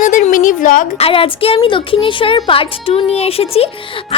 another mini vlog। আর আজকে আমি দক্ষিণেশ্বরের পার্ট 2 নিয়ে এসেছি।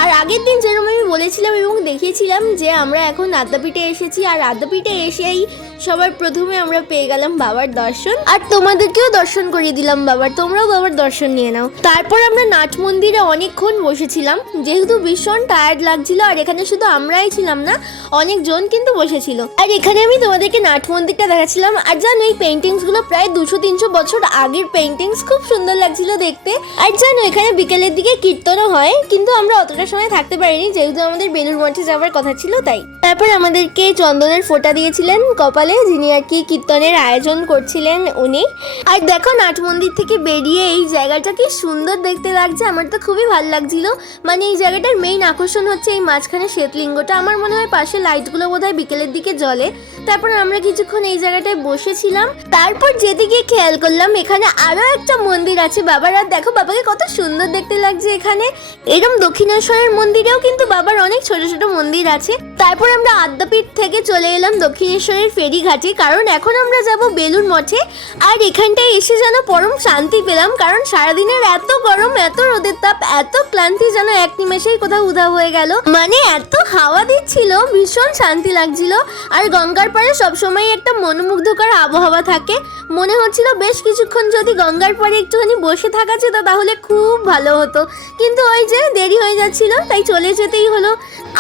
আর আগের দিন যেরকম আমি বলেছিলাম এবং দেখিয়েছিলাম যে আমরা এখন আদ্যাপীঠে এসেছি, আর আদ্যাপীঠে এসেই সবার প্রথমে আমরা পেয়ে গেলাম বাবার দর্শন, আর তোমাদেরকেও দর্শন করিয়ে দিলাম বাবার, তোমরাও বাবার দর্শন নিয়ে নাও। তারপর আমরা নাট মন্দিরে অনেকক্ষণ বসেছিলাম, যেহেতু ভীষণ টায়ার্ড লাগছিল। আর এখানে শুধু আমরাই ছিলাম না, অনেকজন কিন্তু বসেছিল। আর এখানে আমি তোমাদেরকে নাট মন্দিরটা দেখাচ্ছিলাম। আর জানো এই পেন্টিংসগুলো প্রায় 200-300 বছর আগের পেন্টিংস, খুব সুন্দর লাগছিল দেখতে। আর জানো এখানে বিকেলের দিকে কীর্তনও হয়, কিন্তু আমরা অতটা সময় থাকতে পারিনি যেহেতু আমাদের বেলুড় মঠে যাওয়ার কথা ছিল তাই। তারপর আমাদেরকে চন্দনের ফোঁটা দিয়েছিলেন কপালে, যিনি আর কি কীর্তনের আয়োজন করছিলেন উনি। আর দেখো নাট মন্দির থেকে বেরিয়ে এই জায়গাটা কি সুন্দর দেখতে লাগছে, আমার তো খুবই ভালো লাগছিল। মানে এই জায়গাটার মেইন আকর্ষণ হচ্ছে এই মাঝখানে শ্বেতলিঙ্গটা। আমার মনে হয় পাশে লাইটগুলো বোধহয় বিকেলের দিকে জ্বলে। তারপর আমরা কিছুক্ষণ এই জায়গাটায় বসেছিলাম। তারপর যেতে গিয়ে খেয়াল করলাম এখানে আরো একটা মন্দির আছে বাবার। আর দেখো বাবাকে কত সুন্দর দেখতে লাগছে এখানে। এরকম দক্ষিণেশ্বরের মন্দিরেও কিন্তু বাবার অনেক ছোট ছোট মন্দির আছে। তারপর আমরা আদ্যাপীঠ থেকে চলে এলাম দক্ষিণেশ্বরের ফেরিঘাটে, কারণ এখন আমরা যাব বেলুড় মঠে। আর এখানটায় এসে যেন পরম শান্তি পেলাম, কারণ সারাদিনের এত গরম, এত রোদের তাপ, এত ক্লান্তি যেন এক নিমেষেই কোথাও উধাও হয়ে গেল। মানে এত হাওয়া দিচ্ছিল, ভীষণ শান্তি লাগছিল। আর গঙ্গার পাড়ে সবসময় একটা মনোমুগ্ধকর আবহাওয়া থাকে। মনে হচ্ছিল বেশ কিছুক্ষণ যদি গঙ্গার পাড়ে একটুখানি বসে থাকা যেত তাহলে খুব ভালো হতো, কিন্তু ওই যে দেরি হয়ে যাচ্ছিল তাই চলে যেতেই হলো।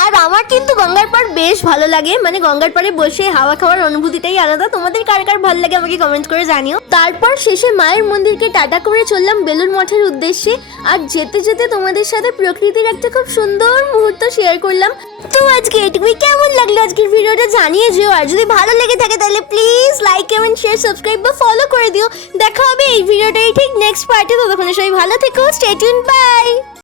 আর আমার কিন্তু গঙ্গার পাড় বেশ ভালো লাগে, মানে গঙ্গার পাড়ে বসে হাওয়া খাওয়ার অনুভূতিটাই আলাদা। তোমাদের কার কার ভালো লাগে আমাকে কমেন্ট করে জানিও। তারপর শেষে মায়ের মন্দিরকে টাটা করে চললাম বেলুড় মঠের উদ্দেশ্যে। আর যেতে যেতে তোমাদের সাথে প্রকৃতির একটা খুব সুন্দর মুহূর্ত শেয়ার করলাম। তো আজকে এটুকুই, কেমন লাগলো আজকের ভিডিওটা জানিয়ে যেও। আর যদি ভালো লেগে থাকে তাহলে please like, comment, share, subscribe বা ফলো করে দিও। দেখা হবে এই ভিডিওটাই ঠিক নেক্সট পার্টে। ততক্ষণে সবাই ভালো থেকো, স্টে টিউনড, বাই।